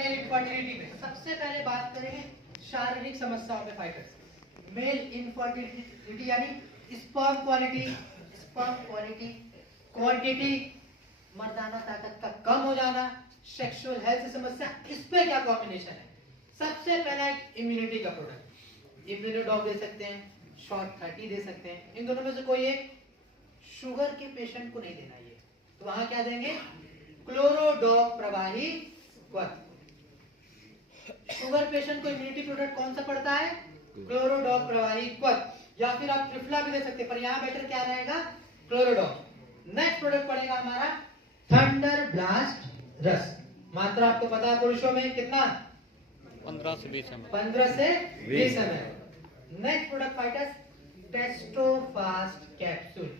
Male infertility में सबसे पहले बात करेंगे शारीरिक समस्याओं में फाइटर्स। मेल इनफर्टिलिटी यानी स्पर्म क्वालिटी, क्वांटिटी, मर्दाना ताकत का कम हो जाना, सेक्सुअल हेल्थ समस्या, इस पे क्या कॉम्बिनेशन है? सबसे पहला इम्यूनिटी का प्रोडक्ट, इम्यूनोडॉग दे सकते हैं, शॉर्ट 30 दे सकते हैं। इन दोनों में से कोई एक। शुगर के पेशेंट को नहीं देना ये, तो वहां क्या देंगे? क्लोरोडॉग प्रवाही क्वथ। शुगर पेशेंट को इम्यूनिटी प्रोडक्ट कौन सा पड़ता है? क्लोरोडॉग प्रवाही क्वथ, या फिर आप ट्रिफला भी दे सकते हैं, पर यहां बेटर क्या रहेगा? क्लोरोडॉग। नेक्स्ट प्रोडक्ट पड़ेगा हमारा थंडर ब्लास्ट रस। मात्रा आपको पता है पुरुषों में कितना? 15 से 20 ml। 15 से 20 ml। Next product fighters Testofast capsule,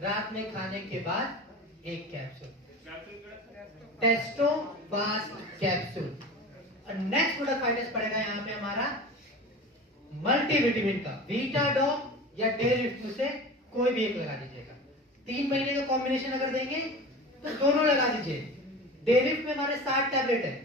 रात में खाने के बाद एक कैप्सूल, टेस्टोफास्ट कैप्सूल। और नेक्स्ट प्रोडक्ट फाइटर्स पड़ेगा यहाँ पे हमारा मल्टीविटामिन का, वीटाडॉग या डेलिफ्ट में से कोई भी एक लगा दीजिएगा। 3 महीने का कॉम्बिनेशन अगर देंगे तो दोनों लगा दीजिए। डेलिफ्ट में हमारे 60 टैबलेट है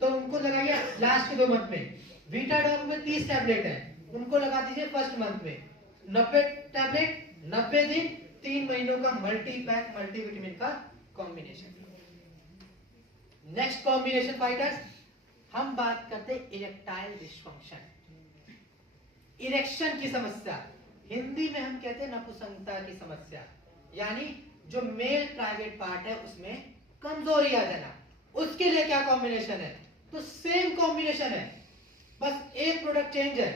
तो उनको लगाइए लास्ट के 2 मंथ में। वीटाडॉग में 30 टैबलेट है, उनको लगा दीजिए फर्स्ट मंथ में। 90 टैबलेट 90 दिन, 3 महीनों का मल्टीपैक मल्टीविटामिन का कॉम्बिनेशन। नेक्स्ट कॉम्बिनेशन फाइटर्स, हम बात करते हैं इरेक्टाइल डिस्फंक्शन, इरेक्शन की समस्या। हिंदी में हम कहते हैं नपुंसकता की समस्या, यानी जो मेल प्राइवेट पार्ट है उसमें कमजोरी आ जाना। उसके लिए क्या कॉम्बिनेशन है? तो सेम कॉम्बिनेशन है, बस एक प्रोडक्ट चेंज है।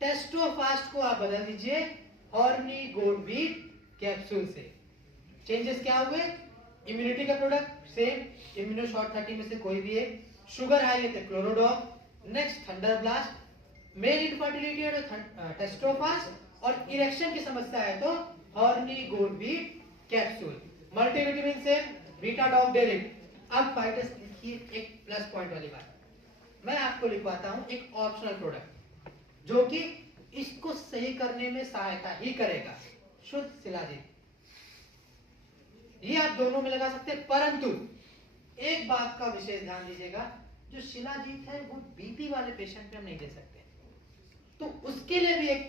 टेस्टोफास्ट को आप बदल दीजिए हॉर्नी गोट वीट कैप्सूल से। चेंजेस क्या हुए? इम्यूनिटी का प्रोडक्ट सेम, इम्यूनो शॉर्ट 30 में से कोई भी एक। शुगर हाई है तो Chlorodog. Next Thunder Blast, male infertility है तो टेस्टोफास्ट, और इरेक्शन की समस्या है तो horny goat weed capsule. Multivitamin से वीटाडॉग डेलिट। अब फाइटर्स लिखिए एक प्लस पॉइंट वाली बात, मैं आपको लिखवाता हूं एक ऑप्शनल प्रोडक्ट जो कि इसको सही करने में सहायता ही करेगा, शुद्ध शिलाजीत। ये आप दोनों में लगा सकते हैं, परंतु एक बात का विशेष ध्यान दीजिएगा, जो शिलाजीत है वो बीपी वाले पेशेंट पे हम नहीं दे सकते, तो उसके लिए भी एक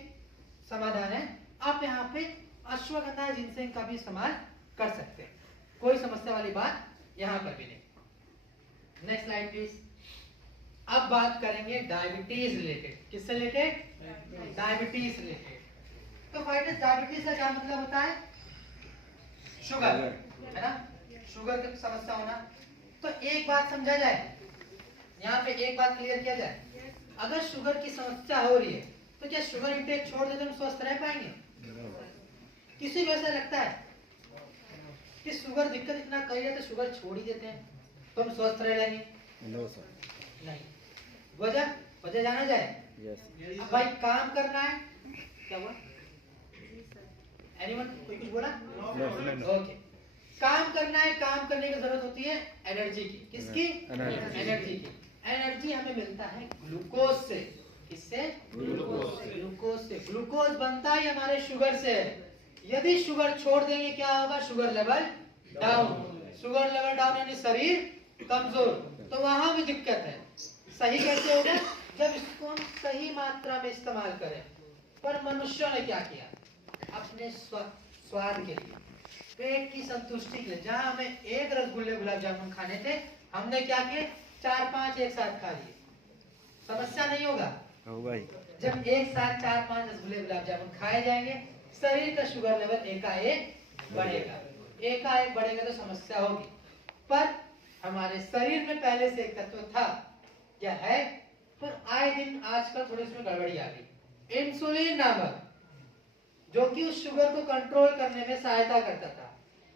समाधान है। आप यहाँ पे अश्वगंधा जिनसेंग का भी इस्तेमाल कर सकते हैं, कोई समस्या वाली बात यहाँ पर भी नहीं। Next slide please. अब बात करेंगे डायबिटीज रिलेटेड। किससे रिलेटेड? Diabetes related. तो फाइटर्स डायबिटीज का क्या मतलब होता है? शुगर, है ना? शुगर की समस्या होना। तो एक बात समझा जाए, यहाँ पे एक बात क्लियर किया जाए, अगर शुगर की समस्या हो रही है तो क्या शुगर इंटेक छोड़ देते हम स्वस्थ रह पाएंगे? किसी को ऐसा लगता है कि शुगर दिक्कत इतना कर है तो शुगर छोड़ ही देते हैं तो हम स्वस्थ रह लेंगे? नहीं। वजह जाना जाए? अब भाई काम करना है, क्या हुआ? एनीवन कोई कुछ बोला? ओके। काम करना है, काम करने की जरूरत होती है एनर्जी की। किसकी? एनर्जी की। एनर्जी हमें मिलता है ग्लूकोज से। किससे? ग्लूकोज से। ग्लूकोज बनता ही हमारे शुगर से है। यदि शुगर छोड़ देंगे क्या होगा? Sugar level down. Sugar level down यानी शरीर कमजोर, तो वहां भी दिक्कत है। सही कैसे होगा? जब इसको हम सही मात्रा में इस्तेमाल करें। पर मनुष्यों ने क्या किया? अपने स्वाद के लिए, पेट की संतुष्टि के लिए, जहां हमें एक रसगुल्ले गुलाब जामुन खाने थे, हमने क्या किए? 4-5 एक साथ खा लिए। समस्या नहीं होगा? जब एक साथ 4-5 रसगुल्ले गुलाब जामुन खाए जाएंगे, शरीर का शुगर लेवल एकाएक बढ़ेगा। एकाएक बढ़ेगा तो समस्या होगी। पर हमारे शरीर में पहले से एक तत्व था या है, पर आए दिन आजकल थोड़ी इसमें गड़बड़ी आ गई। इंसुलिन नामक, जो कि उस शुगर को कंट्रोल करने में सहायता करता था,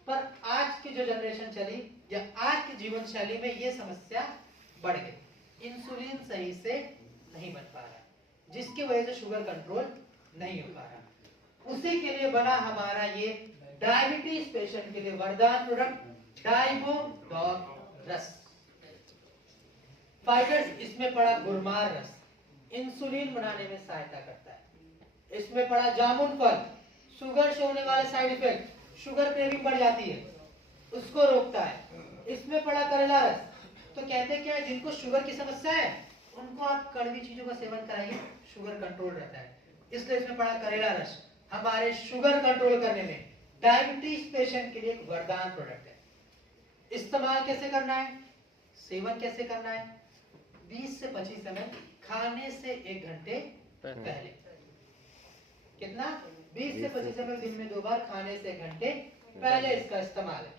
पर आज की जो जनरेशन चली या आज की जीवन शैली में ये समस्या बढ़ गई। इंसुलिन सही से नहीं बन पा रहा, जिसकी वजह से शुगर कंट्रोल नहीं हो पा रहा। उसी के लिए बना हमारा ये डायबिटीज पेशेंट के लिए वरदान प्रोडक्ट डाइबोडॉग रस। फाइटर्स, इसमें पड़ा गुरमार रस, इंसुलिन बनाने में सहायता करता है। इसमें पड़ा जामुन फल, शुगर से होने वाले साइड इफेक्ट, शुगर क्रेविंग बढ़ जाती है, उसको रोकता है। इसमें पड़ा करेला रस, तो कहते क्या है, जिनको शुगर की समस्या है उनको आप कड़वी चीजों का सेवन कराइए, शुगर कंट्रोल रहता है। इसलिए इसमें पड़ा करेला रस हमारे शुगर कंट्रोल करने में, डायबिटीज पेशेंट के लिए एक वरदान प्रोडक्ट है। इस्तेमाल कैसे करना है, सेवन कैसे करना है, 20 से 25 ml खाने से 1 घंटे पहले। कितना, 20 से 25 ml दिन में 2 बार, खाने से 1 घंटे पहले इसका इस्तेमाल है।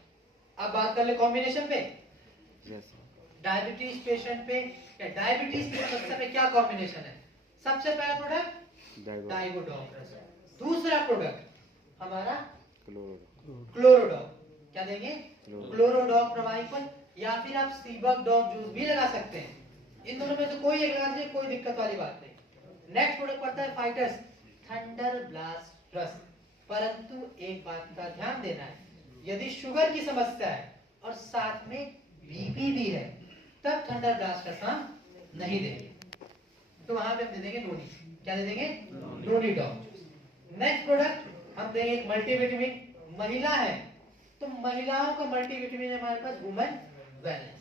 अब बात कर ले कॉम्बिनेशन पे, डायबिटीज पेशेंट पे या डायबिटीज की समस्या पे क्या कॉम्बिनेशन है। सबसे पहला प्रोडक्ट डाइगोडोग्रस, दूसरा प्रोडक्ट हमारा क्लोरोडॉग। क्या देंगे, क्लोरोडॉग प्रवाहिकन, या फिर आप सीबक डॉग जूस भी लगा सकते हैं। इन दोनों में से कोई एक लगा दीजिए, कोई दिक्कत वाली बात नहीं। नेक्स्ट प्रोडक्ट पड़ता है फाइटर्स थंडर ब्लास्ट रस। परंतु एक बात का ध्यान देना है, यदि शुगर की समस्या है और साथ में बीपी भी है तब थंडर ब्लास्ट रस हम नहीं देंगे, तो वहां पे हम दे देंगे नोनी। क्या दे देंगे, नोनी डॉग। नेक्स्ट प्रोडक्ट हम देंगे एक मल्टीविटामिन। महिला है तो महिलाओं का मल्टीविटामिन हमारे पास वुमेन वेलनेस।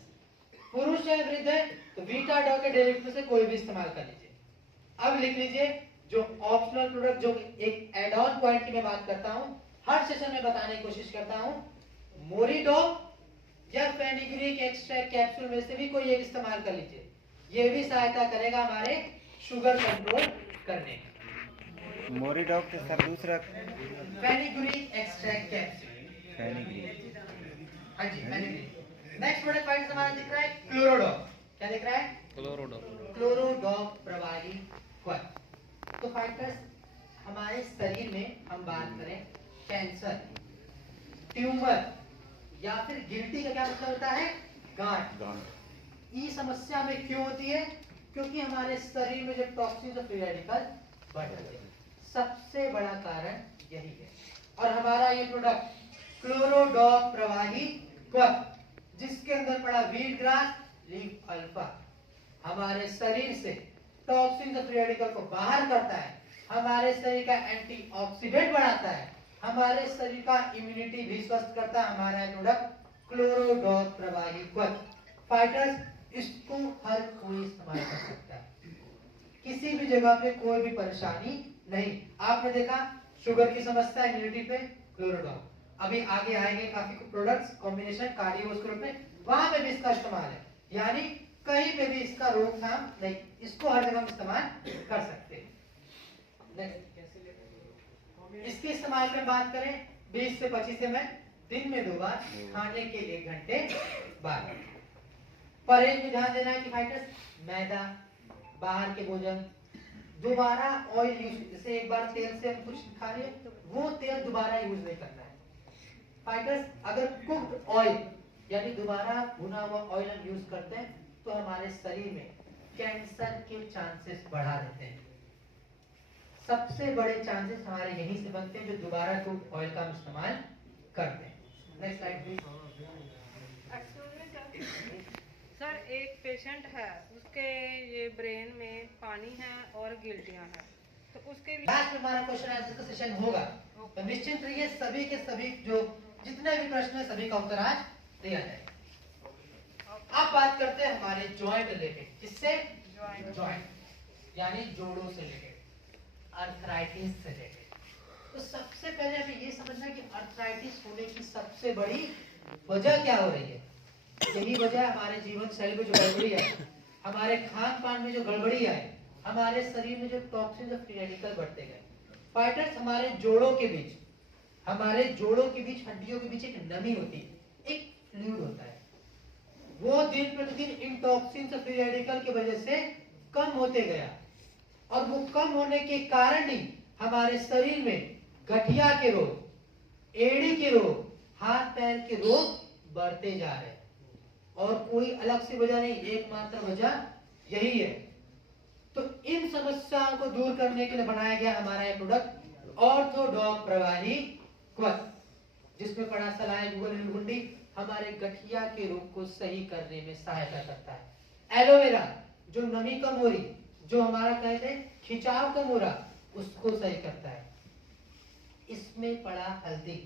पुरुष है, वृद्ध है तो वीटा डॉग के डेरिवेटिव में से कोई भी इस्तेमाल कर लीजिए। अब लिख लीजिए जो ऑप्शनल प्रोडक्ट, जो एक एड ऑन पॉइंट की मैं बात करता हूं, हर सेशन में बताने की कोशिश करता हूं, मोरिडॉग या फेनिग्रीक एक्सट्रैक्ट कैप्सूल में से भी कोई एक इस्तेमाल कर लीजिए। ये भी सहायता करेगा हमारे शुगर कंट्रोल करने में। मोरिडॉग के साथ दूसरा फेनिग्रीक एक्सट्रैक्ट कैप्सूल, फेनिग्रीक। हाँ जी फेनिग्रीक। नेक्स्ट प्रोडक्ट फाइटर्स हमारा दिख रहा है क्लोरोडॉग। क्या दिख रहा है, क्लोरोडॉग प्रवाही क्वथ। तो फाइटर्स हमारे शरीर में हम बात करें कैंसर, ट्यूमर या फिर गिल्टी का क्या मतलब होता है, गांठ। ये समस्या में क्यों होती है, क्योंकि हमारे शरीर में जो टॉक्सिन और फ्री रेडिकल बढ़ जाते हैं, सबसे बड़ा कारण यही है। और हमारा ये प्रोडक्ट क्लोरोडॉग प्रवाही क्वथ, जिसके अंदर पड़ा व्हीट ग्रास लीफ अल्फा, हमारे शरीर से टॉक्सिन और फ्री रेडिकल को बाहर करता है, हमारे शरीर का एंटीऑक्सीडेंट बढ़ाता है, हमारे शरीर का इम्यूनिटी भी स्वस्थ करता है। हमारा प्रोडक्ट क्लोरोडॉग प्रवाही क्वथ। फाइटर्स इसको हर कोई इस्तेमाल कर सकता है, किसी भी जगह पे कोई भी परेशानी नहीं। आपने देखा शुगर की समस्या, इम्यूनिटी पे क्लोरोडॉग, अभी आगे आएंगे काफी प्रोडक्ट्स कॉम्बिनेशन कार्डियोवास्कुलर पे, वहां पे भी इसका इस्तेमाल है। यानी कहीं पे भी इसका रोकथाम नहीं, इसको हर जगह इस्तेमाल कर सकते हैं। इसके इस्तेमाल में बात करें 20 से 25 ml दिन में 2 बार, खाने के 1 घंटे बाद। परहेज में ध्यान देना है कि फाइटर्स मैदा, बाहर के भोजन, दोबारा ऑयल यूज, जैसे एक बार तेल से हम कुछ खा लिए वो तेल दोबारा यूज नहीं करना है। फाइटर्स अगर कुक्ड ऑयल यानी दोबारा भुना हुआ ऑयल हम यूज करते हैं तो हमारे शरीर में कैंसर के चांसेस बढ़ा देते हैं। सबसे बड़े चांसेस हमारे यहीं से बनते हैं जो दोबारा कुक्ड ऑयल का हम इस्तेमाल करते हैं। Next slide please. सर एक पेशेंट है, उसके ये ब्रेन में पानी है और गिल्टियां हैं, तो उसके लिए लास्ट में हमारा क्वेश्चन आंसर का सेशन होगा, तो निश्चिंत रहिए, सभी के सभी जो जितने भी प्रश्न है सभी का उत्तर आज दिया जाएगा। अब बात करते हैं हमारे जॉइंट रिलेटेड, किससे, जॉइंट यानी जोड़ों से रिलेटेड, अर्थराइटिस से रिलेटेड। तो सबसे पहले हमें ये समझना कि अर्थराइटिस होने की सबसे बड़ी वजह क्या हो रही है। यही वजह हमारे जीवन शैली में जो गड़बड़ी है, हमारे खान पान में जो गड़बड़ी है, हमारे शरीर में जो टॉक्सिन और फ्री रेडिकल बढ़ते गए। फाइटर्स हमारे जोड़ों के बीच, हमारे जोड़ों के बीच, हड्डियों के बीच एक नमी होती है, एक फ्लूइड होता है, वो दिन प्रतिदिन इन टॉक्सिन और फ्री रेडिकल की वजह से कम होते गया, और वो कम होने के कारण ही हमारे शरीर में गठिया के रोग, एड़ी के रोग, हाथ पैर के रोग बढ़ते जा रहे हैं। और कोई अलग से वजह नहीं, एकमात्र वजह यही है। तो इन समस्याओं को दूर करने के लिए बनाया गया हमारा ये प्रोडक्ट ऑर्थोडॉग प्रवाही क्वथ, जिसमें पड़ा सलाह गूगल गुंडी हमारे गठिया के रोग को सही करने में सहायता करता है। एलोवेरा जो नमी कम हो रही, जो हमारा कहते हैं खिंचाव कम हो रहा, उसको सही करता है। इसमें पड़ा हल्दी,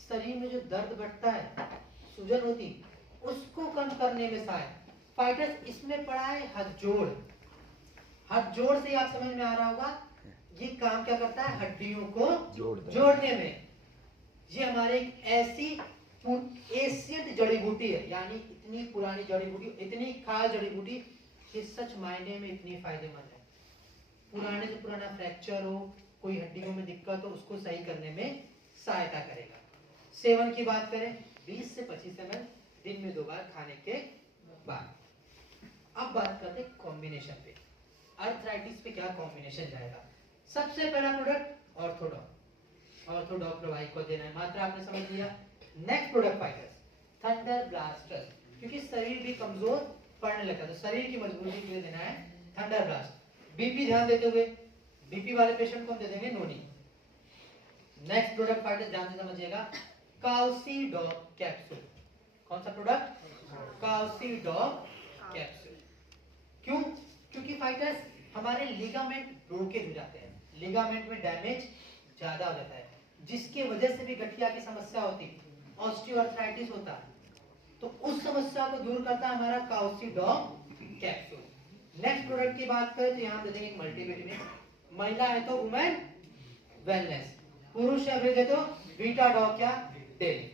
शरीर में जो दर्द बढ़ता है, सूजन होती, उसको कम करने में सहायक। फाइटर्स इसमें पड़ा है हथजोड़। हथजोड़ से आप समझ में आ रहा होगा ये काम क्या करता है, हड्डियों को जोड़ने में। ये हमारे एक ऐसी एशियंट जड़ी बूटी है, यानी इतनी पुरानी जड़ी बूटी, इतनी खास जड़ी बूटी, ये सच मायने में इतनी फायदेमंद है। पुराने से पुराना फ्रैक्चर हो, कोई हड्डियों में दिक्कत हो, उसको सही करने में सहायता करेगा। सेवन की बात करें 20 से 25 ml दिन में 2 बार खाने के बाद। अब बात करते हैं कॉम्बिनेशन पे। अर्थराइटिस पे क्या कॉम्बिनेशन जाएगा? सबसे पहला प्रोडक्ट ऑर्थोडॉक। ऑर्थोडॉक दवाई को देना है, मात्रा आपने समझ लिया। Next product fighters thunder blaster, क्योंकि शरीर भी कमजोर पड़ने लगता है तो शरीर की मजबूती के लिए देना है थंडर ब्लास्ट। बीपी ध्यान देते हुए, बीपी वाले पेशेंट को हम दे देंगे नोनी। नेक्स्ट प्रोडक्ट फाइटर्स ध्यान से समझिएगा, काउसीडॉक कैप्सूल। कौन सा प्रोडक्ट? काउसीडॉक कैप्सूल। क्यों? क्योंकि फाइटर्स हमारे लिगामेंट ब्रोकन हो जाते हैं, लिगामेंट में डैमेज ज्यादा हो जाता है, जिसके वजह से भी गठिया की समस्या होती है, ऑस्टियोआर्थराइटिस होता है। तो उस समस्या को दूर करता है हमारा काउसीडॉक कैप्सूल। नेक्स्ट प्रोडक्ट की बात करें तो यहाँ दे देंगे मल्टीविटामिन। महिला है तो वुमेन वेलनेस, पुरुष है तो बीटा डॉक या डेल।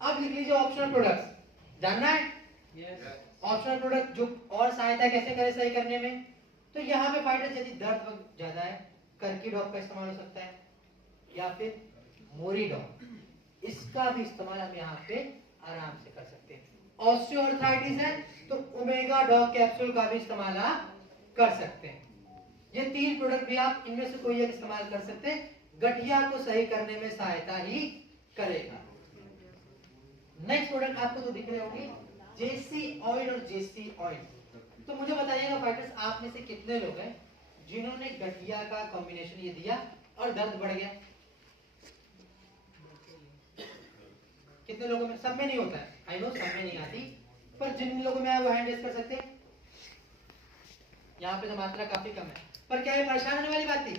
अब लिख लीजिए ऑप्शनल प्रोडक्ट्स, जानना है? ऑप्शनल प्रोडक्ट जो और सहायता कैसे करे सही करने में। तो यहाँ पे फाइटर्स यदि दर्द ज्यादा है, कर्की डॉक का इस्तेमाल हो सकता है, या फिर मोरी डॉक, इसका भी इस्तेमाल हम यहाँ पे आराम से कर सकते हैं। ऑस्टियोआर्थराइटिस है तो ओमेगा डॉक कैप्सूल का भी इस्तेमाल आप कर सकते हैं। ये 3 प्रोडक्ट भी आप इनमें से कोई एक इस्तेमाल कर सकते हैं, गठिया को सही करने में सहायता ही करेगा। नेक्स्ट प्रोडक्ट आपको तो दिख रहे होंगे जेसी ऑयल और जेसी ऑयल। तो मुझे बताइएगा फाइटर्स, आप में से कितने लोग हैं जिन्होंने गठिया का कॉम्बिनेशन ये दिया और दर्द बढ़ गया? कितने लोगों में? सब में नहीं होता है, आई नो सब में नहीं आती, पर जिन लोगों में है वो हैंड रेज कर सकते हैं। यहाँ पे तो मात्रा काफी कम है, पर क्या ये परेशान होने वाली बात थी?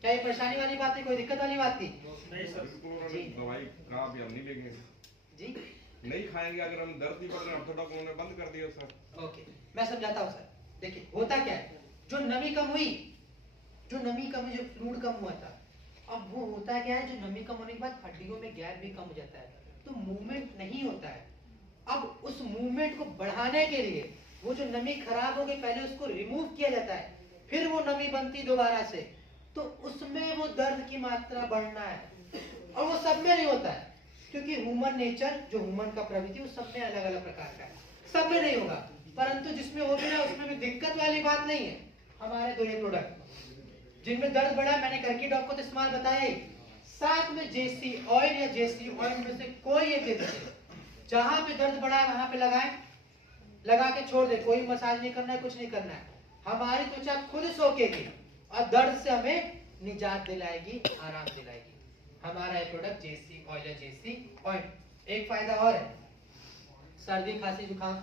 क्या ये परेशानी वाली बात थी, कोई दिक्कत वाली बात थी? नहीं सर, दवाई का भी हम नहीं लेंगे जी, नहीं खाएंगे। अगर हम दर्द ही पकड़े ऑर्थोडॉक उन्होंने बंद कर दिया सर। ओके, मैं समझाता हूँ सर। देखिए होता क्या है, जो नमी कम हुई, जो फ्लूइड कम हुआ था, अब वो होता क्या है, जो नमी कम होने के बाद हड्डियों में गैप भी कम हो जाता है, तो मूवमेंट नहीं होता है। अब उस मूवमेंट को बढ़ाने के लिए वो जो नमी खराब हो गई पहले उसको रिमूव किया जाता है, फिर वो नमी बनती दोबारा से, तो उसमें वो दर्द की मात्रा बढ़ना है। और वो सब में नहीं होता है, क्योंकि ह्यूमन नेचर, जो ह्यूमन का प्रवृत्ति, वो सब में अलग अलग प्रकार का है, सब में नहीं होगा। परंतु जिसमें हो भी ना उसमें भी दिक्कत वाली बात नहीं है। हमारे 2 ये प्रोडक्ट जिनमें दर्द बढ़ा, मैंने करकी डॉक को तो इस्तेमाल बताया ही, साथ में जेसी ऑयल या जेसी ऑयल में से कोई एक दे दीजिए। जहां पे दर्द बढ़ा है वहां पे लगाएं, लगा के छोड़ दे, कोई मसाज नहीं करना है, कुछ नहीं करना है। हमारी त्वचा खुद सोखेगी और दर्द से हमें निजात दिलाएगी, आराम दिलाएगी। हमारा ये प्रोडक्ट जेसी ऑयल या जेसी ऑयल। एक फायदा और है, सर्दी खांसी जुकाम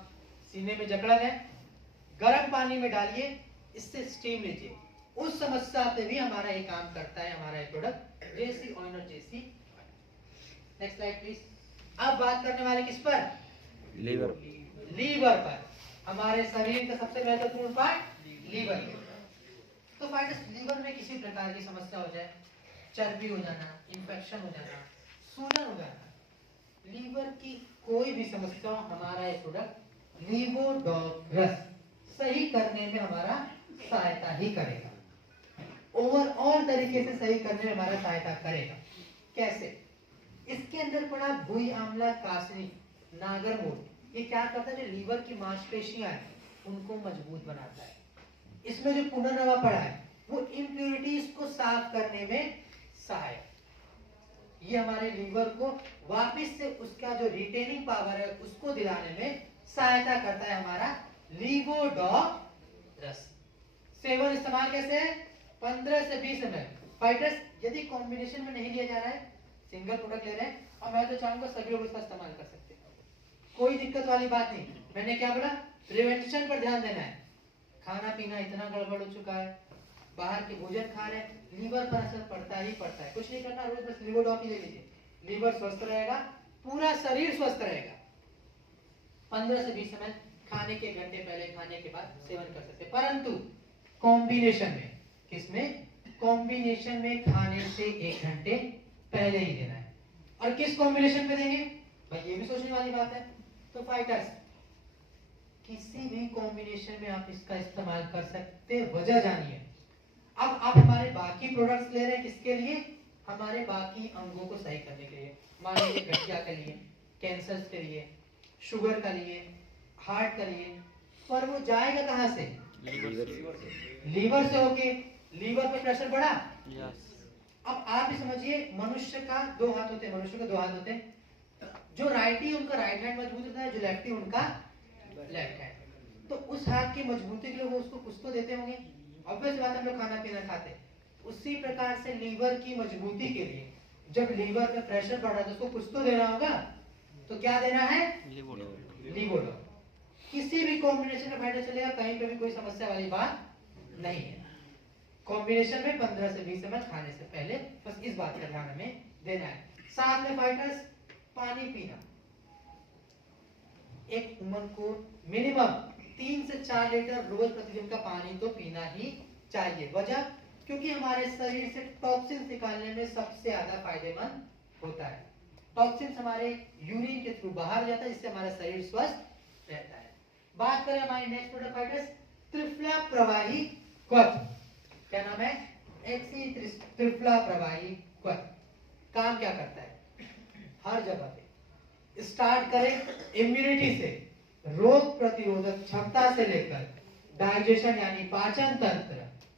सीने में जकड़न है, गर्म पानी में डालिए, इससे स्टीम लीजिए, उस समस्या पे भी हमारा ये काम करता है हमारा ये प्रोडक्ट जेसी ऑयल और जेसी ऑयल। Next slide please. अब बात करने वाले किस पर? लीवर। लीवर पर। हमारे शरीर का सबसे महत्वपूर्ण पार्ट लीवर। तो फाइटर्स, लीवर में किसी प्रकार की समस्या हो जाए, चर्बी हो जाना, इंफेक्शन हो जाना, सूजन हो जाना, लीवर की कोई भी समस्या हो, हमारा ये प्रोडक्ट लीवोडॉग्रस सही करने में हमारा सहायता ही करेगा, ओवरऑल तरीके से सही करने में हमारा सहायता करेगा। कैसे? इसके अंदर पड़ा भुई आंवला कासनी नागरमोट, ये क्या करता है, जो लीवर की मांसपेशियां हैं उनको मजबूत बनाता है। इसमें जो पुनर्नवा पड़ा है वो इम्प्योरिटीज को साफ करने में सहायक, ये हमारे लीवर को वापस से उसका जो रिटेनिंग पावर है उसको दिलाने में सहायता करता है हमारा लीवोडॉग्रस। सेवन इस्तेमाल कैसे है? 15 से 20 ml। फाइटर्स, यदि कॉम्बिनेशन में नहीं लिया जा रहा है, सिंगल प्रोडक्ट ले रहे हैं, और मैं तो चाहूंगा सभी लोग इसका इस्तेमाल कर सकते हैं, कोई दिक्कत वाली बात नहीं। मैंने क्या बोला? प्रिवेंशन पर ध्यान देना है। खाना पीना इतना गड़बड़ हो चुका है, बाहर के भोजन खा रहे हैं, लीवर पर असर पड़ता ही पड़ता है। कुछ नहीं करना, रोज बस लीवोडॉक ही ले लीजिए, लीवर स्वस्थ रहेगा, पूरा शरीर स्वस्थ रहेगा। 15 से 20 ml खाने के घंटे पहले, खाने के बाद सेवन कर सकते हैं, परंतु कॉम्बिनेशन में, किसमें? कॉम्बिनेशन में खाने से 1 घंटे पहले ही देना है। और किस कॉम्बिनेशन में देंगे भाई, ये भी सोचने वाली बात है। तो फाइटर्स, किसी भी कॉम्बिनेशन में आप इसका इस्तेमाल कर सकते हैं, वजह जानिए। अब आप हमारे बाकी प्रोडक्ट्स ले रहे हैं किसके लिए? हमारे बाकी अंगों को सही करने के लिए, मान लीजिए गठिया के लिए, कैंसर के लिए, शुगर के लिए, हार्ट के लिए, पर वो जाएगा कहाँ से? लीवर से होके, लीवर पे प्रेशर बढ़ा। अब आप ही समझिए, मनुष्य का 2 हाथ होते हैं, मनुष्य के 2 हाथ होते हैं, जो राइटी उनका राइट हैंड मजबूत होता है, जो लेफ्टी उनका लेफ्ट हैंड। तो उस हाथ की मजबूती के लिए वो उसको कुछ तो देते होंगे, ऑब्वियस बात, हम लोग खाना पीना खाते हैं। उसी प्रकार से लीवर की मजबूती के लिए जब लीवर पे प्रेशर बढ़ रहा है तो उसको कुछ तो देना होगा, तो क्या देना है? लिवोडो। किसी भी कॉम्बिनेशन में फाइटर चलेगा, कहीं पे भी कोई समस्या वाली बात नहीं है। कॉम्बिनेशन में 15 से 20 ml खाने से पहले, बस इस बात का ध्यान हमें देना है। साथ में फाइटर्स, पानी पीना। एक ह्यूमन को मिनिमम 3 से 4 लीटर रोज प्रतिदिन का पानी तो पीना ही चाहिए। वजह, क्योंकि हमारे शरीर से टॉक्सिन निकालने में सबसे ज्यादा फायदेमंद होता है। टॉक्सिन हमारे यूरिन के थ्रू बाहर जाता है, जिससे हमारा शरीर स्वस्थ रहता है। बात करें हमारे नेक्स्ट प्रोडक्ट फाइटर्स, त्रिफला प्रवाही क्वथ। क्या नाम है? त्रिफला प्रवाही क्वथ। काम क्या करता है? हर जगह पे स्टार्ट करें इम्यूनिटी से, रोग प्रतिरोधक क्षमता से लेकर डाइजेशन यानी पाचन तंत्र,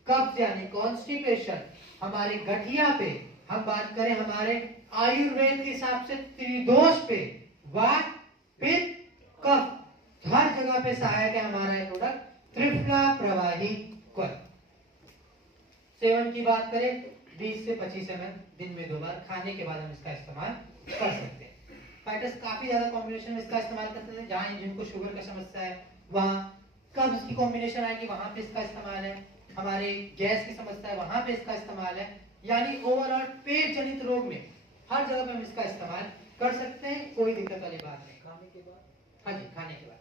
कब्ज यानी कॉन्स्टिपेशन, हमारे गठिया पे, हम बात करें हमारे आयुर्वेद के हिसाब से त्रिदोष पे, वात, पित्त, कफ, हर जगह पे सहायक है हमारा ये प्रोडक्ट त्रिफला प्रवाही क्वथ। सेवन की बात करें 20 से 25 ml दिन में 2 बार, खाने के बाद हम इसका इस्तेमाल कर सकते हैं। फाइटर्स, काफी ज्यादा कॉम्बिनेशन में इसका इस्तेमाल करते हैं। जहां जिनको शुगर का समस्या है वहां, कब्ज की कॉम्बिनेशन आएगी वहां पे इसका इस्तेमाल है, हमारे गैस की समस्या है वहां पे इसका इस्तेमाल है, यानी ओवरऑल पेट जनित रोग में हर जगह पे हम इसका इस्तेमाल कर सकते हैं, कोई दिक्कत वाली बात नहीं। खाने के बाद, हाँ जी, खाने के बाद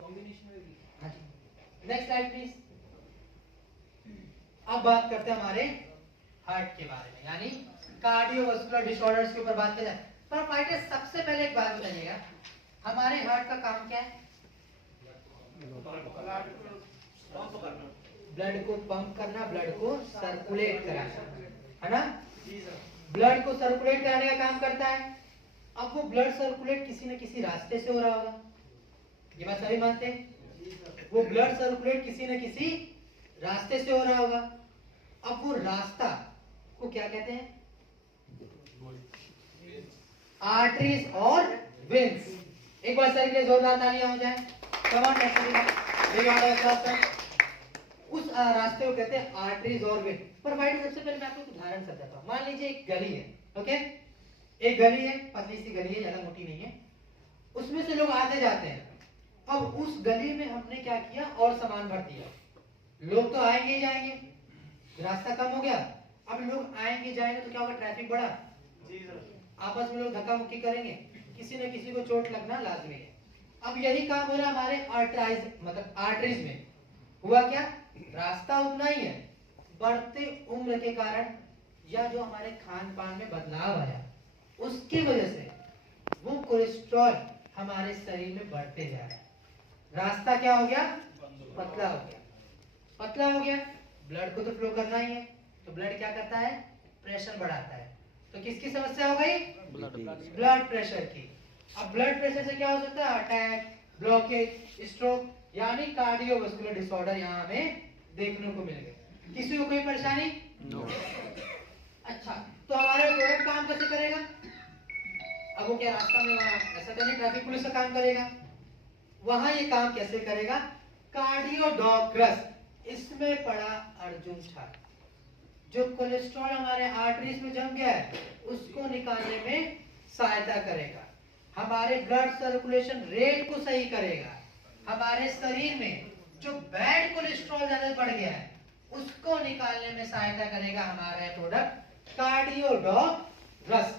कॉम्बिनेशन में, हाँ जी। Next slide please. अब बात करते हैं हमारे हार्ट के बारे में, यानी कार्डियोवास्कुलर डिसऑर्डर्स के ऊपर बात करें। पर फाइटर्स, सबसे पहले एक बात बताइएगा, हमारे हार्ट का काम क्या है? ब्लड को पंप करना, ब्लड को सर्कुलेट कराना, है ना? ब्लड को सर्कुलेट कराने का काम करता है। अब वो ब्लड सर्कुलेट किसी न किसी रास्ते से हो रहा होगा, ये बात सभी मानते हैं? वो ब्लड सर्कुलेट किसी न किसी रास्ते से हो रहा होगा। अब वो रास्ता को क्या कहते हैं? आर्टरीज और वेन्स। एक बार सर के जोरदार तालियां हो जाए। उस रास्ते को कहते हैं आर्टरीज और वेन। पर भाई सबसे पहले मैं आपको एक उदाहरण समझाता हूँ। मान लीजिए एक गली है, ओके, एक गली है, पतली सी गली है, ज्यादा मोटी नहीं है, उसमें से लोग आते जाते हैं। अब उस गली में हमने क्या किया, और सामान भर दिया। लोग तो आएंगे ही जाएंगे, रास्ता कम हो गया। अब लोग आएंगे जाएंगे तो क्या होगा? ट्रैफिक बढ़ा, आपस में लोग धक्का मुक्की करेंगे, किसी न किसी को चोट लगना लाजमी है। अब यही काम हो रहा है हमारे आर्टरीज में। हुआ क्या? रास्ता उतना ही है, बढ़ते उम्र के कारण या जो हमारे खान पान में बदलाव आया उसकी वजह से वो कोलेस्ट्रॉल हमारे शरीर में बढ़ते जा रहा है। रास्ता क्या हो गया? पतला हो गया। पतला हो गया, ब्लड को तो फ्लो करना ही है, तो ब्लड क्या करता है? प्रेशर बढ़ाता है। तो किसकी समस्या हो गई? ब्लड प्रेशर की। अब ब्लड प्रेशर से क्या हो सकता है? अटैक, ब्लॉकेज, स्ट्रोक, यानी कार्डियोवास्कुलर डिसऑर्डर यहाँ हमें देखने को मिल गए। किसी को कोई परेशानी? नो। अच्छा, तो हमारा प्रोडक्ट काम कैसे करेगा? अब वो क्या रास्ता में वहां ऐसा तो नहीं ट्रैफिक पुलिस का काम करेगा, वहां ये काम कैसे करेगा? कार्डियोडॉक्रस, इसमें पड़ा अर्जुन छाप, जो कोलेस्ट्रॉल हमारे आर्टरीज में जम गया है उसको निकालने में सहायता करेगा, हमारे ब्लड सर्कुलेशन रेट को सही करेगा, हमारे शरीर में जो बैड कोलेस्ट्रॉल ज्यादा बढ़ गया है उसको निकालने में सहायता करेगा हमारा प्रोडक्ट कार्डियोडॉक्रस।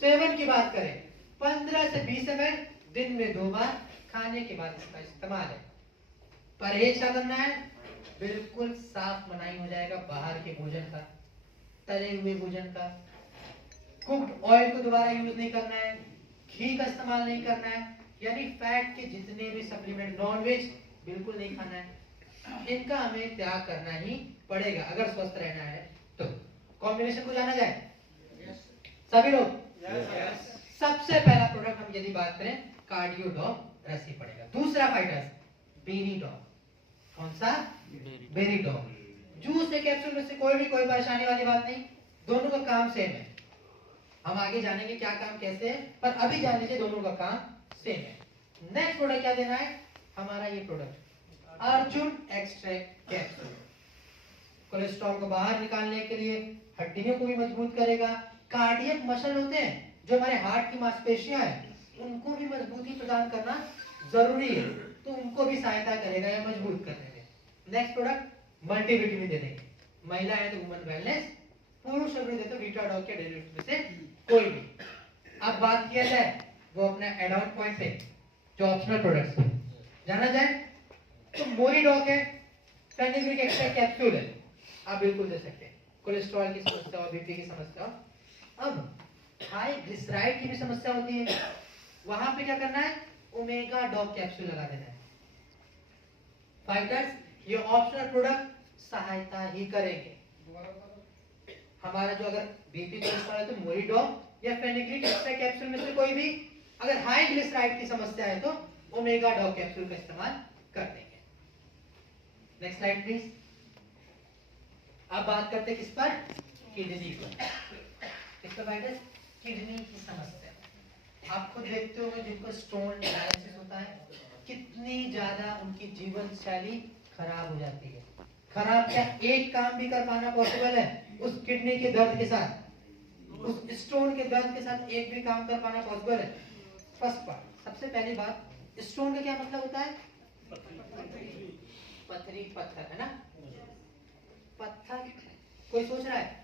सेवन की बात करें 15 से 20 ml दिन में 2 बार, खाने के बाद इसका इस्तेमाल है। परहेज क्या करना है? बिल्कुल साफ मनाही हो जाएगा बाहर के भोजन का, तले हुए भोजन का। कुक्ड ऑयल को दोबारा यूज नहीं करना है, घी का इस्तेमाल नहीं करना है, यानी फैट के जितने भी सप्लीमेंट, नॉनवेज बिल्कुल नहीं खाना है। इनका हमें त्याग करना ही पड़ेगा अगर स्वस्थ रहना है तो। कॉम्बिनेशन को जाना जाए सभी लोग? सबसे पहला प्रोडक्ट हम यदि बात करें, कार्डियोडॉग रसी पड़ेगा। दूसरा फाइटर्स, बेरीडॉग। कौन सा? बेरीडॉग। जूस से कैप्सूल में से कोई परेशानी वाली बात नहीं, दोनों का काम सेम है। हम आगे जानेंगे क्या काम कैसे है, पर अभी जान लीजिए दोनों का काम सेम है। नेक्स्ट प्रोडक्ट क्या देना है हमारा? ये product Arjun extract capsule. Cholesterol को बाहर निकालने के लिए, हड्डियों को भी मजबूत करेगा। कार्डियक मसल होते हैं जो हमारे हार्ट की मांसपेशियां हैं, उनको भी मजबूती प्रदान करना जरूरी है, तो उनको भी सहायता करेगा या मजबूत करने में। नेक्स्ट प्रोडक्ट मल्टीविटामिन दे देंगे। महिला है तो वुमन वेलनेस, पुरुष अगर दे तो वीटाडॉग के डेरिवेटिव में से कोई भी। अब बात किया जाए वो अपना एड ऑन पॉइंट पे, जो ऑप्शनल प्रोडक्ट्स पे जाना जाए तो मोरीडॉग है, फेनिग्रिक एक्सट्रैक्ट कैप्सूल है, आप बिल्कुल दे सकते हैं। कोलेस्ट्रॉल की समस्या और बीपी की समस्या, अब हाई ग्लिसराइड की भी समस्या होती है, वहां पे क्या करना है? ओमेगा डॉग कैप्सूल लगा देना है। फाइटर्स ये ऑप्शनल प्रोडक्ट सहायता ही करेंगे। हमारा जो अगर बीपी कोलेस्ट्रॉल है तो मोरीडॉग या फेनिग्रिक एक्स्ट्रा कैप्सूल में से कोई भी। अगर हाई ग्लिसराइड की समस्या है तो ओमेगा डॉग कैप्सूल का इस्तेमाल कर देंगे। Next slide please. अब बात करते हैं किस पर? किडनी पर। किस पर फाइटर्स? किडनी की समस्या। आप खुद देखते हो जिनको स्टोन डायलिसिस होता है, कितनी ज्यादा उनकी जीवन शैली खराब हो जाती है। खराब क्या, एक काम भी कर पाना पॉसिबल है उस किडनी के दर्द के साथ, उस स्टोन के दर्द के साथ एक भी काम कर पाना पॉसिबल है। फर्स्ट पार्ट, सबसे पहली बात, स्टोन का क्या मतलब होता है? पथरी, पत्थर है ना। पत्थर, कोई सोच रहा है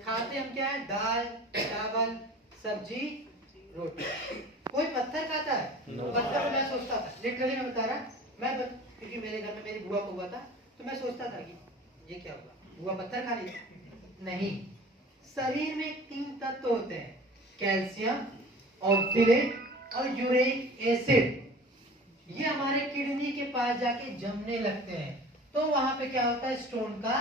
खाते हम क्या है? दाल, चावल, सब्जी, रोटी। कोई पत्थर खाता है? पत्थर तो मैं सोचता था, लिटरली मैं बता रहा, क्योंकि मेरे घर में मेरी बुआ को हुआ था तो मैं सोचता था कि ये क्या हुआ, बुआ पत्थर खा लिया। नहीं, शरीर में 3 तत्व होते हैं, कैल्शियम, ऑक्सलेट और यूरिक एसिड। ये हमारे किडनी के पास जाके जमने लगते हैं, तो वहां पे क्या होता है? स्टोन का